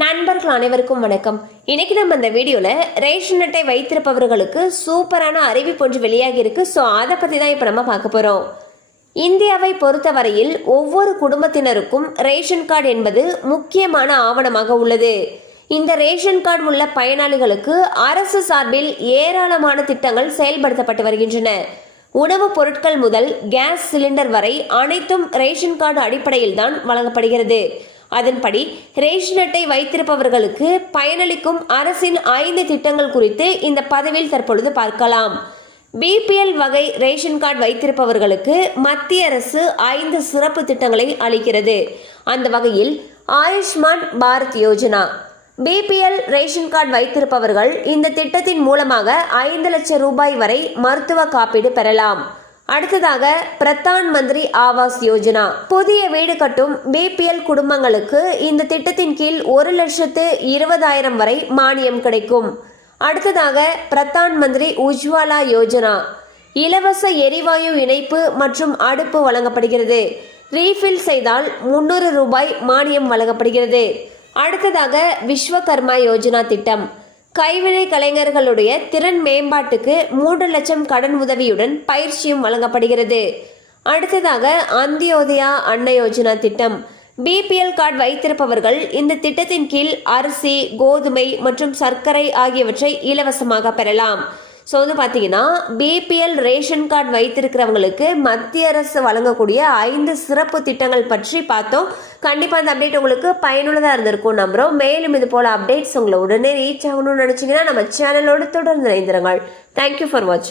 நண்பர்கள் அனைவருக்கும் வணக்கம். இன்னைக்கு நம்ம இந்த வீடியோல ரேஷன் அட்டை வைத்திருப்பவர்களுக்கு சூப்பரான அறிவிப்பு ஒன்று வெளியாகி இருக்கு. ஸோ அதை பத்தி தான் இப்போ நம்ம பார்க்க போறோம். இந்தியாவை பொறுத்தவரையில் ஒவ்வொரு குடும்பத்தினருக்கும் ரேஷன் கார்டு என்பது முக்கியமான ஆவணமாக உள்ளது. இந்த ரேஷன் கார்டு உள்ள பயனாளிகளுக்கு அரசு சார்பில் ஏராளமான திட்டங்கள் செயல்படுத்தப்பட்டு வருகின்றன. உணவுப் பொருட்கள் முதல் கேஸ் சிலிண்டர் வரை அனைத்தும் ரேஷன் கார்டு அடிப்படையில் தான் வழங்கப்படுகிறது. அதன்படி ரேஷன் அட்டை வைத்திருப்பவர்களுக்கு பயனளிக்கும் அரசின் 5 திட்டங்கள் குறித்து இந்த பதிவில் தற்பொழுது பார்க்கலாம். பிபிஎல் வகை ரேஷன் கார்டு வைத்திருப்பவர்களுக்கு மத்திய அரசு 5 சிறப்பு திட்டங்களை அளிக்கிறது. அந்த வகையில் Ayushman Bharat Yojana. BPL ration card வைத்திருப்பவர்கள் இந்த திட்டத்தின் மூலமாக 5 லட்சம் ரூபாய் வரை மருத்துவ காப்பீடு பெறலாம். அடுத்ததாக பிரதான் மந்திரி ஆவாஸ் யோஜனா. புதிய வீடு கட்டும் பிபிஎல் குடும்பங்களுக்கு இந்த திட்டத்தின் கீழ் 1,20,000 வரை மானியம் கிடைக்கும். அடுத்ததாக பிரதான் மந்திரி உஜ்வாலா யோஜனா. இலவச எரிவாயு இணைப்பு மற்றும் அடுப்பு வழங்கப்படுகிறது. ரீஃபில் செய்தால் 300 ரூபாய் மானியம் வழங்கப்படுகிறது. அடுத்ததாக விஸ்வகர்மா யோஜனா திட்டம். கைவினை கலைஞர்களுடைய திறன் மேம்பாட்டுக்கு 3 லட்சம் கடன் உதவியுடன் பயிற்சியும் வழங்கப்படுகிறது. அடுத்ததாக அந்தியோதயா அன்ன யோஜனா திட்டம். பிபிஎல் கார்டு வைத்திருப்பவர்கள் இந்த திட்டத்தின் கீழ் அரிசி, கோதுமை மற்றும் சர்க்கரை ஆகியவற்றை இலவசமாக பெறலாம். ஸோ பார்த்தீங்கன்னா பிபிஎல் ரேஷன் கார்டு வைத்திருக்கிறவங்களுக்கு மத்திய அரசு வழங்கக்கூடிய 5 சிறப்பு திட்டங்கள் பற்றி பார்த்தோம். கண்டிப்பாக அந்த அப்டேட் உங்களுக்கு பயனுள்ளதாக இருந்திருக்கும் நம்புறோம். மேலும் இது போல அப்டேட்ஸ் உங்களை உடனே ரீச் ஆகணும்னு நினச்சிங்கன்னா நம்ம சேனலோடு தொடர்ந்து இணைந்திருங்கள். தேங்க்யூ ஃபார் வாட்சிங்.